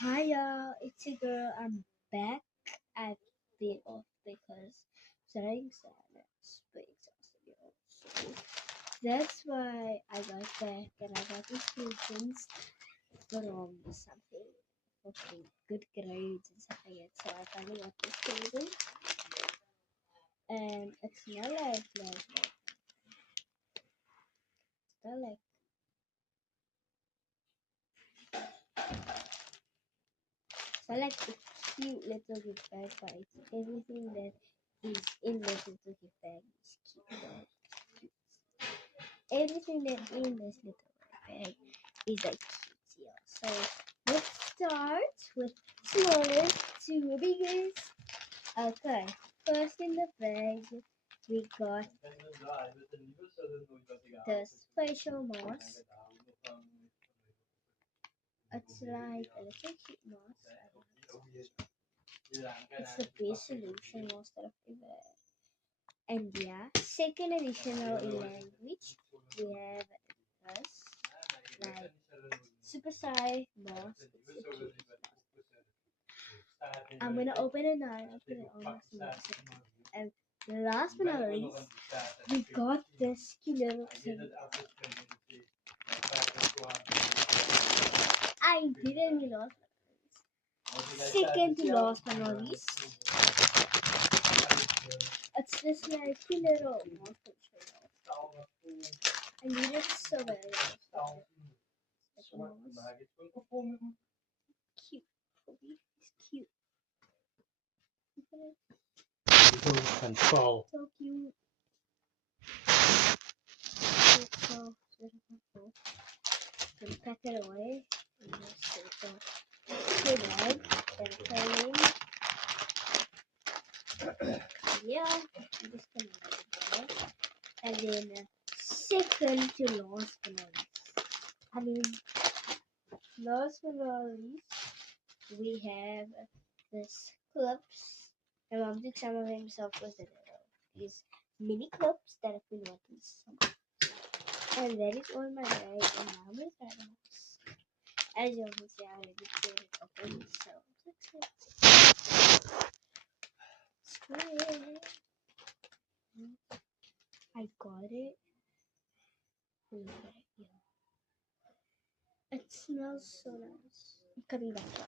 Hiya, it's a girl. I'm back. I've been off because studying science, but exhausted. So that's why I got back and I got inspirations from something, hopefully good grades and stuff like that. So I finally got this clothing, and it's not it's not like so like a cute little gift bag, but it's everything that is in this little gift bag is cute. Everything that in this little bag is like cute. So let's start with smallest to biggest. Okay, first in the bag we got the facial mask. It's like a little cute mask. It's the best solution mask that I've ever had. And yeah, second additional in language we have this like super size mask. It's the cutest mask. I'm gonna open it now. I'll put it on my mask. And last but not least, we got this cute little thing. I didn't last. Second to last but not least, it's this like cute little mask. I need it so very much. Cute. It's cute. Control. So cute. It's so beautiful. Can pack it away. And just put it in bag. Then clean. Yeah, I'm just gonna put it there. And then second to last but not least. I mean, last but not least, we have this clips. My mom did some of himself with it. These mini clips that I've been wanting some. And that is all my bag. And now I'm gonna try the house. As you can see, I already did it open. So let's try it. I got it. Look at it. Yeah. It smells so nice. I'm coming back.